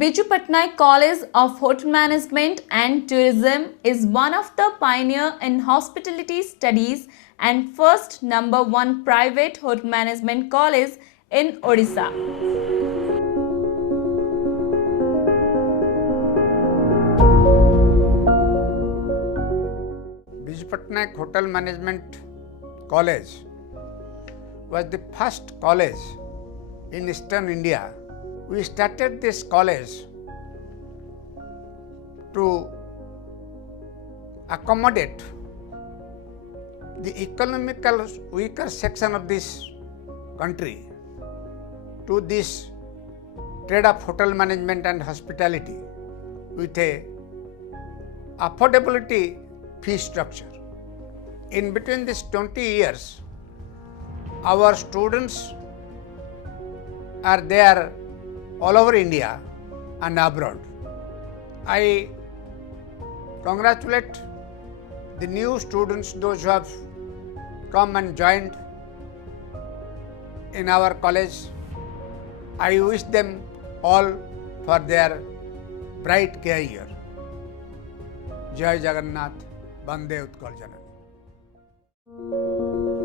Biju Patnaik College of Hotel Management and Tourism is one of the pioneer in hospitality studies and first #1 private hotel management college in Odisha. Biju Patnaik Hotel Management College was the first college in Eastern India. We started this college to accommodate the economical weaker section of this country to this trade of hotel management and hospitality with a affordability fee structure. In between these 20 years, our students are there all over India and abroad. I congratulate the new students, those who have come and joined in our college. I wish them all for their bright career. Jai Jagannath, Bande Utkal Janani.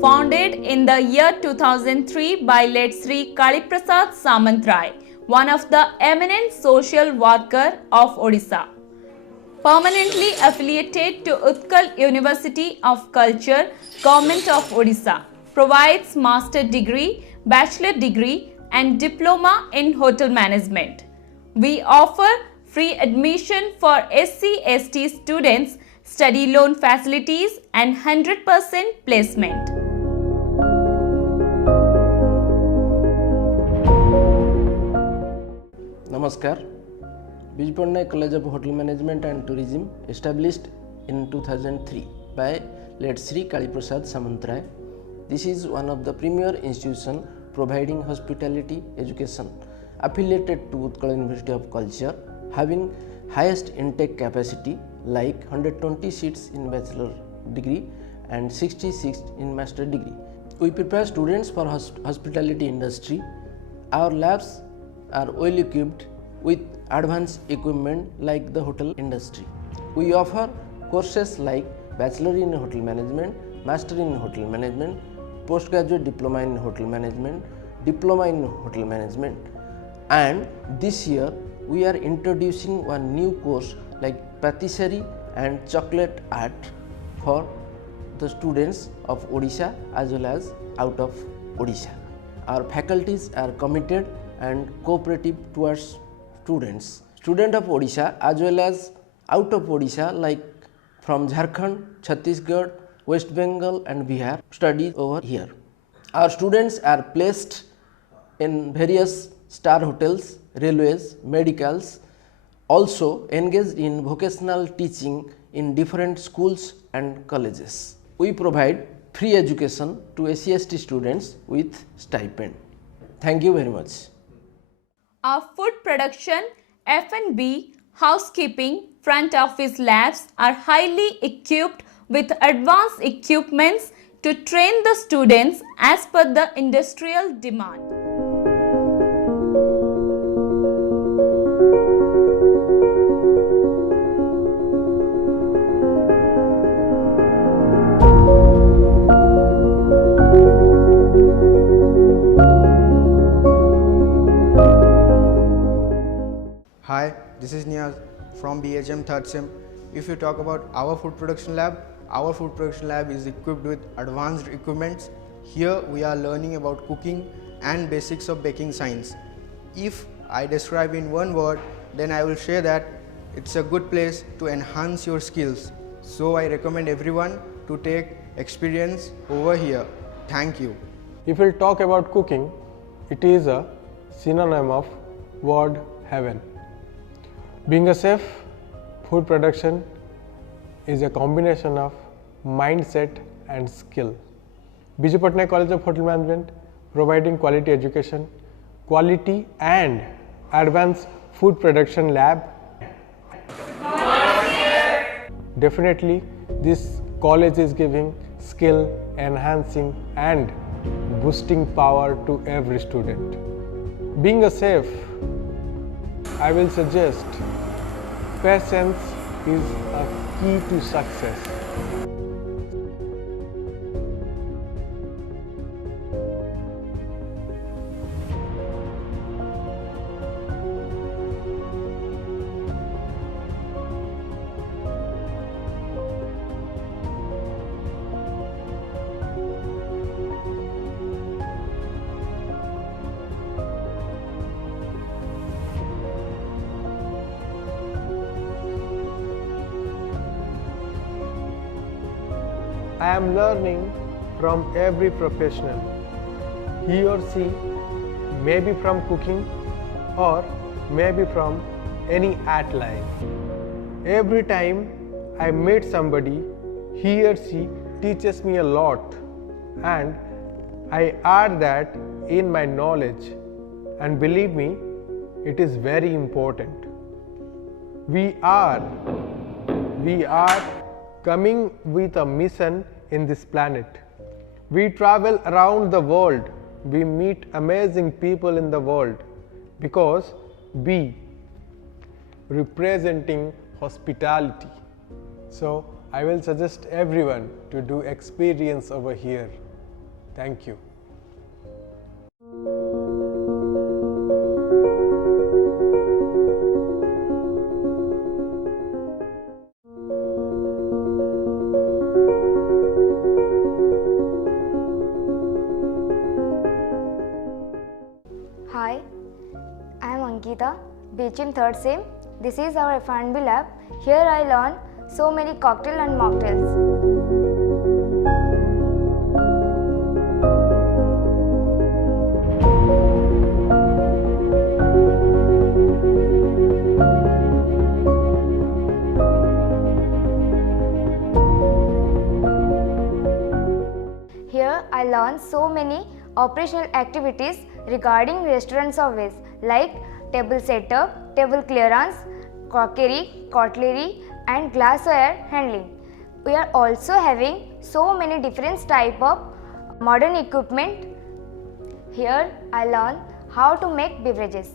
Founded in the year 2003 by late Sri Kaliprasad Samantrai, one of the eminent social worker of Odisha. Permanently affiliated to Utkal University of Culture, Government of Odisha. Provides master degree, bachelor degree and diploma in hotel management. We offer free admission for SC/ST students, study loan facilities and 100% placement. Namaskar. Biju Patnaik College of Hotel Management and Tourism established in 2003 by late Sri Kaliprasad Samantrai. This is one of the premier institutions providing hospitality education affiliated to Utkal University of Culture, having highest intake capacity like 120 seats in bachelor degree and 66 in master degree. We prepare students for hospitality industry. Our labs are well equipped with advanced equipment like the hotel industry. We offer courses like Bachelor in Hotel Management, Master in Hotel Management, Postgraduate Diploma in Hotel Management, Diploma in Hotel Management, and this year we are introducing one new course like Patisserie and Chocolate Art for the students of Odisha as well as out of Odisha. Our faculties are committed and cooperative towards students. Students of Odisha as well as out of Odisha like from Jharkhand, Chhattisgarh, West Bengal and Bihar study over here. Our students are placed in various star hotels, railways, medicals, also engaged in vocational teaching in different schools and colleges. We provide free education to SC/ST students with stipend. Thank you very much. Our food production, F&B, housekeeping, front office labs are highly equipped with advanced equipments to train the students as per the industrial demand. Hi, this is Niyaz from BHM 3rd Sem. If you talk about our food production lab is equipped with advanced equipments. Here we are learning about cooking and basics of baking science. If I describe in one word, then I will say that it's a good place to enhance your skills. So I recommend everyone to take experience over here. Thank you. If we'll talk about cooking, it is a synonym of word heaven. Being a chef, food production is a combination of mindset and skill. Biju Patnaik College of Hotel Management providing quality education, quality and advanced food production lab. Definitely this college is giving skill enhancing and boosting power to every student. Being a chef I will suggest patience is a key to success. I am learning from every professional. He or she may be from cooking or maybe from any art line. Every time I meet somebody, he or she teaches me a lot, and I add that in my knowledge, and believe me, it is very important. We are coming with a mission in this planet. We travel around the world. We meet amazing people in the world because we representing hospitality. So I will suggest everyone to do experience over here. Thank you. Hi, I am Ankita, BHM 3rd Sem. This is our F&B lab. Here I learn so many cocktail and mocktails. Here I learn so many operational activities regarding restaurant service like table setup, table clearance, crockery, cutlery and glassware handling. We are also having so many different type of modern equipment. Here I learn how to make beverages.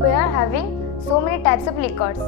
We are having so many types of liquors.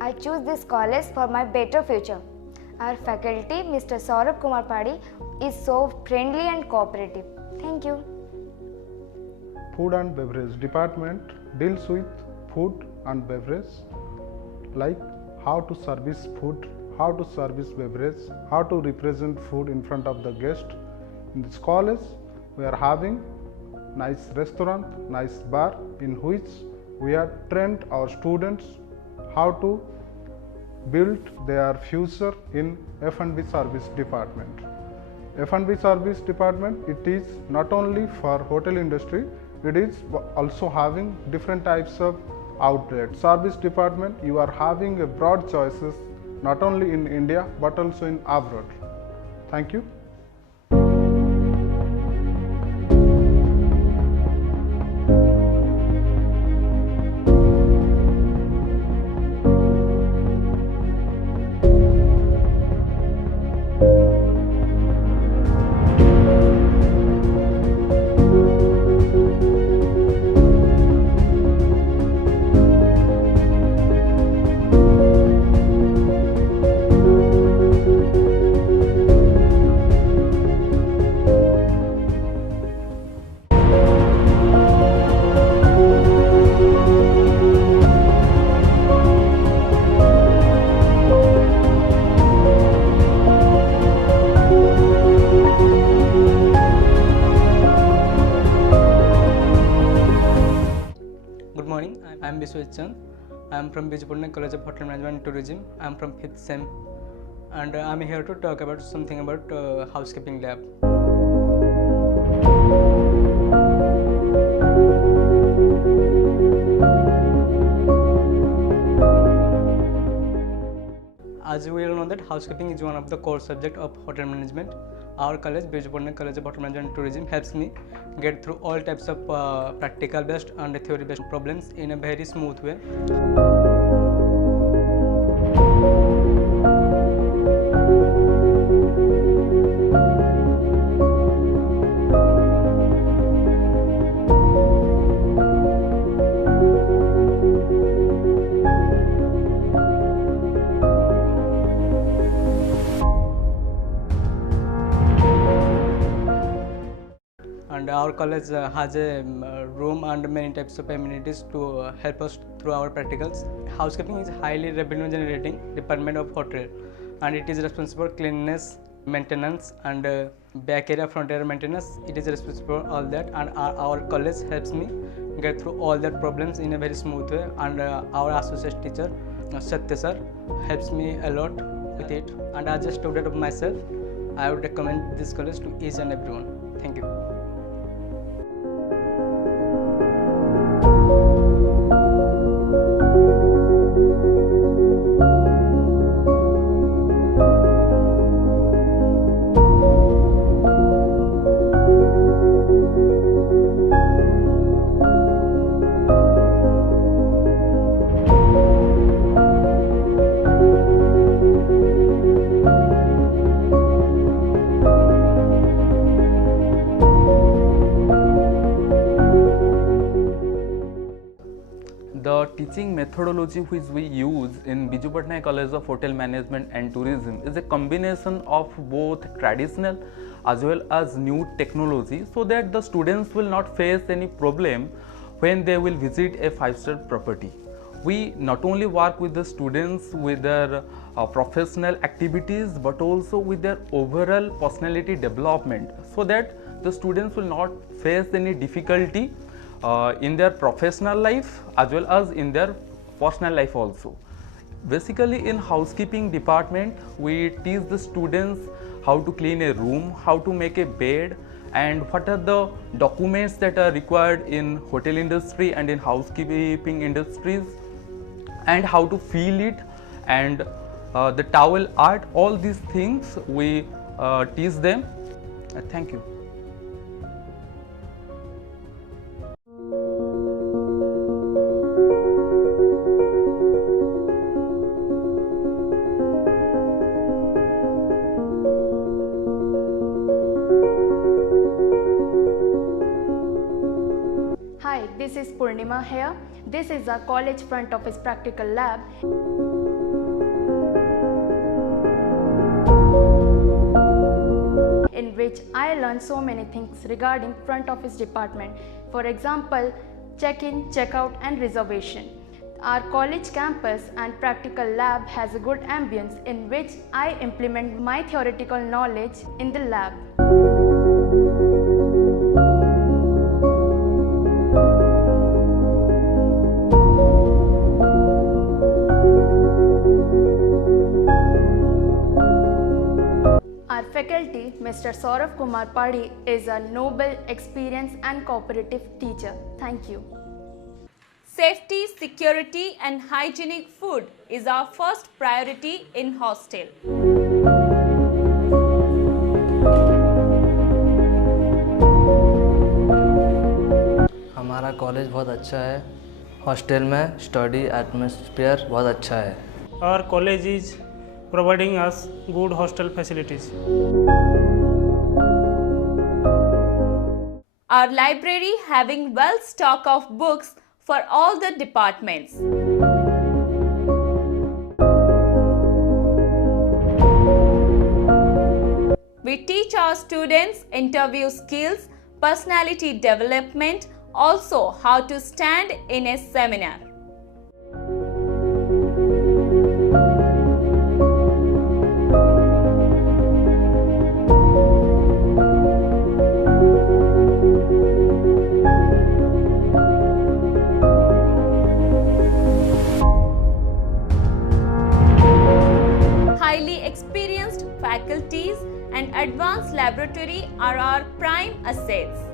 I choose this college for my better future. Our faculty, Mr. Saurabh Kumar Padi, is so friendly and cooperative. Thank you. Food and Beverage Department deals with food and beverage, like how to service food, how to service beverage, how to represent food in front of the guest. In this college, we are having nice restaurant, nice bar, in which we are trained our students how to build their future in F&B service department. F&B service department, it is not only for hotel industry, it is also having different types of outlets. Service department, you are having a broad choices not only in India but also in abroad. Thank you. I am from Bijpurne College of Hotel Management and Tourism. I am from 5th SEM, and I am here to talk about something about housekeeping lab. As we all know that housekeeping is one of the core subject of hotel management. Our college, Bijpurne College of Hotel Management and Tourism, helps me get through all types of practical based and theory based problems in a very smooth way. And our college has a room and many types of amenities to help us through our practicals. Housekeeping is highly revenue generating department of hotel, and it is responsible for cleanliness, maintenance, and back area, front area maintenance. It is responsible for all that, and our college helps me get through all that problems in a very smooth way. And our associate teacher Satya sir helps me a lot with it. And as a student of myself, I would recommend this college to each and everyone. Thank you. The teaching methodology which we use in Biju Patnaik College of Hotel Management and Tourism is a combination of both traditional as well as new technology, so that the students will not face any problem when they will visit a 5-star property. We not only work with the students with their professional activities, but also with their overall personality development, so that the students will not face any difficulty in their professional life as well as in their personal life also. Basically, in housekeeping department, we teach the students how to clean a room, how to make a bed, and what are the documents that are required in hotel industry and in housekeeping industries, and how to fill it, and the towel art. All these things we teach them. Thank you. Hi, this is Purnima here. This is a college front office practical lab. In which I learned so many things regarding front office department. For example, check-in, check-out and reservation. Our college campus and practical lab has a good ambience in which I implement my theoretical knowledge in the lab. Our faculty, Mr. Saurav Kumar Padi, is a noble, experienced and cooperative teacher. Thank you. Safety, security and hygienic food is our first priority in hostel. हमारा college बहुत अच्छा है. Hostel में study atmosphere बहुत अच्छा है. Our college is providing us good hostel facilities. Our library having well stock of books for all the departments. We teach our students interview skills, personality development, also how to stand in a seminar. advanced laboratory are our prime assets.